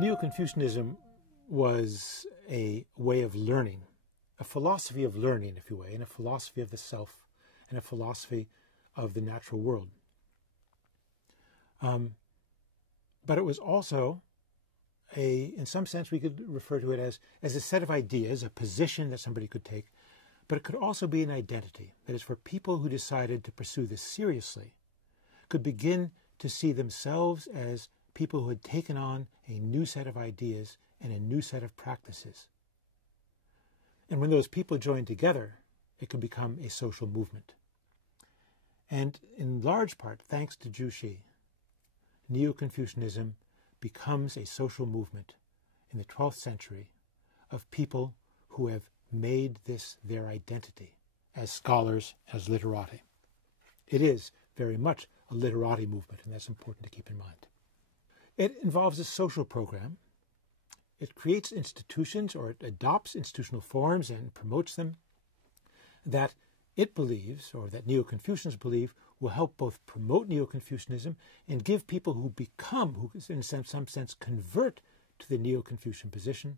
Neo-Confucianism was a way of learning, a philosophy of learning, if you will, and a philosophy of the self, and a philosophy of the natural world. But it was also in some sense, we could refer to it as a set of ideas, a position that somebody could take, but it could also be an identity. That is, for people who decided to pursue this seriously, could begin to see themselves as people who had taken on a new set of ideas and a new set of practices. And when those people joined together, it could become a social movement. And in large part, thanks to Zhu Xi, Neo-Confucianism becomes a social movement in the 12th century of people who have made this their identity as scholars, as literati. It is very much a literati movement, and that's important to keep in mind. It involves a social program. It creates institutions, or it adopts institutional forms and promotes them that it believes, or that Neo-Confucians believe, will help both promote Neo-Confucianism and give people who in some sense convert to the Neo-Confucian position,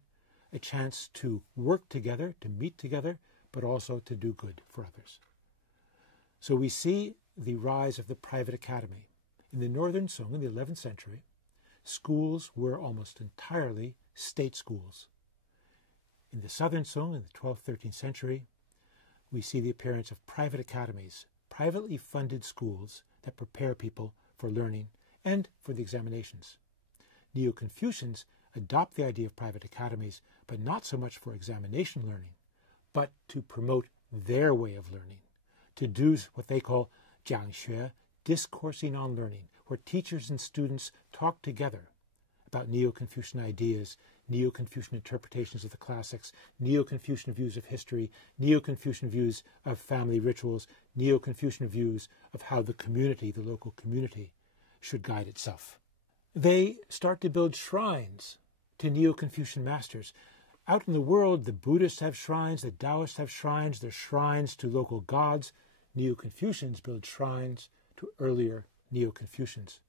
a chance to work together, to meet together, but also to do good for others. So we see the rise of the private academy. In the Northern Song, in the 11th century, schools were almost entirely state schools. In the Southern Song, in the 12th, 13th century, we see the appearance of private academies, privately funded schools that prepare people for learning and for the examinations. Neo-Confucians adopt the idea of private academies, but not so much for examination learning, but to promote their way of learning, to do what they call 讲学, discoursing on learning, where teachers and students talk together about Neo-Confucian ideas, Neo-Confucian interpretations of the classics, Neo-Confucian views of history, Neo-Confucian views of family rituals, Neo-Confucian views of how the community, the local community, should guide itself. They start to build shrines to Neo-Confucian masters. Out in the world, the Buddhists have shrines, the Taoists have shrines, there's shrines to local gods. Neo-Confucians build shrines to earlier Neo-Confucians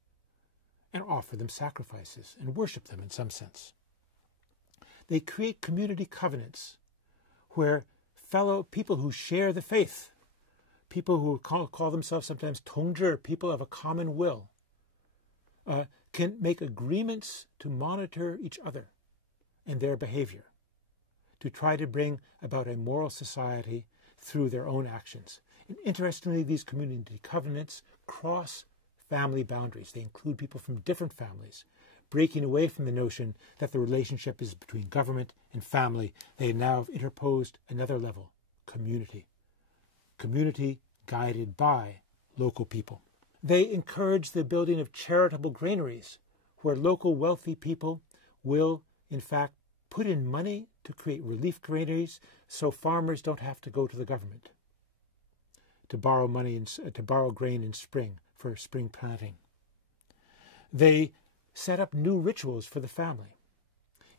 and offer them sacrifices and worship them in some sense. They create community covenants where fellow people who share the faith, people who call themselves sometimes tongzhi, people of a common will, can make agreements to monitor each other and their behavior, to try to bring about a moral society through their own actions. And interestingly, these community covenants cross family boundaries. They include people from different families, breaking away from the notion that the relationship is between government and family. They now have interposed another level, community. Community guided by local people. They encourage the building of charitable granaries, where local wealthy people will, in fact, put in money to create relief granaries so farmers don't have to go to the government to borrow money to borrow grain in spring for spring planting. They set up new rituals for the family.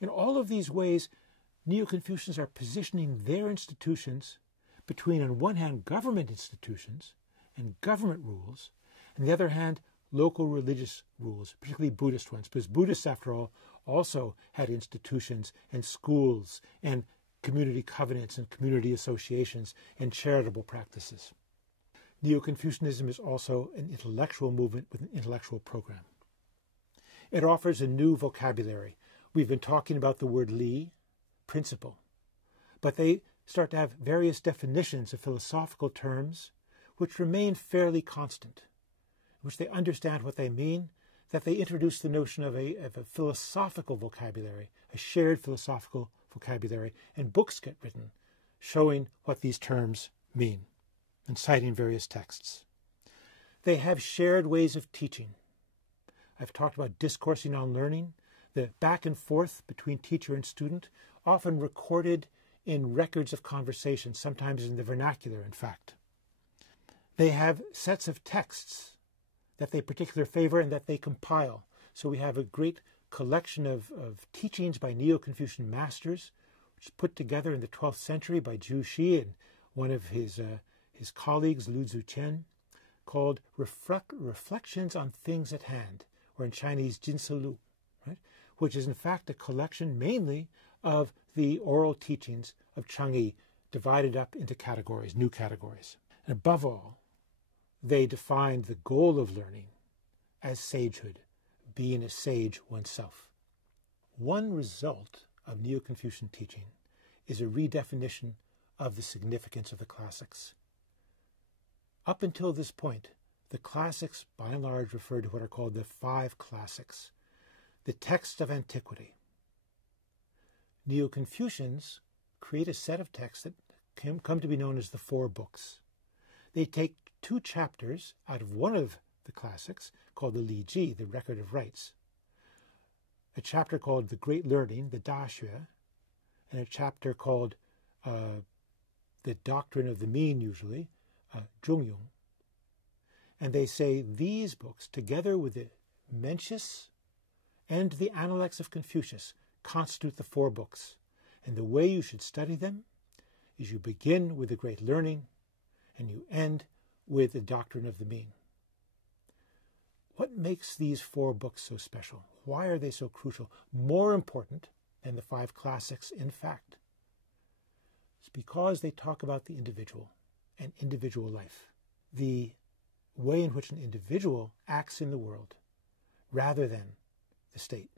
In all of these ways, Neo-Confucians are positioning their institutions between, on one hand, government institutions and government rules, and on the other hand, local religious rules, particularly Buddhist ones, because Buddhists, after all, also had institutions and schools and community covenants and community associations and charitable practices. Neo-Confucianism is also an intellectual movement with an intellectual program. It offers a new vocabulary. We've been talking about the word li, principle, but they start to have various definitions of philosophical terms which remain fairly constant, which they understand what they mean, that they introduce the notion of a philosophical vocabulary, a shared philosophical vocabulary, and books get written showing what these terms mean and citing various texts. They have shared ways of teaching. I've talked about discoursing on learning, the back and forth between teacher and student, often recorded in records of conversation, sometimes in the vernacular, in fact. They have sets of texts that they particularly favor and that they compile. So we have a great collection of teachings by Neo-Confucian masters, which was put together in the 12th century by Zhu Xi and one of his colleagues, Lu Zuqian, called Reflections on Things at Hand, or in Chinese, Jinselu, right? which is in fact a collection mainly of the oral teachings of Chang'e, divided up into categories, new categories. And above all, they defined the goal of learning as sagehood, being a sage oneself. One result of Neo-Confucian teaching is a redefinition of the significance of the classics. Up until this point, the classics, by and large, referred to what are called the five classics, the texts of antiquity. Neo-Confucians create a set of texts that come to be known as the four books. They take two chapters out of one of the classics, called the Li Ji, the Record of Rites, a chapter called the Great Learning, the Da Xue, and a chapter called the Doctrine of the Mean, usually, Zhong Yong. And they say these books, together with the Mencius and the Analects of Confucius, constitute the four books. And the way you should study them is you begin with the Great Learning and you end with the Doctrine of the Mean. What makes these four books so special? Why are they so crucial? More important than the five classics, in fact. It's because they talk about the individual and individual life, the way in which an individual acts in the world rather than the state.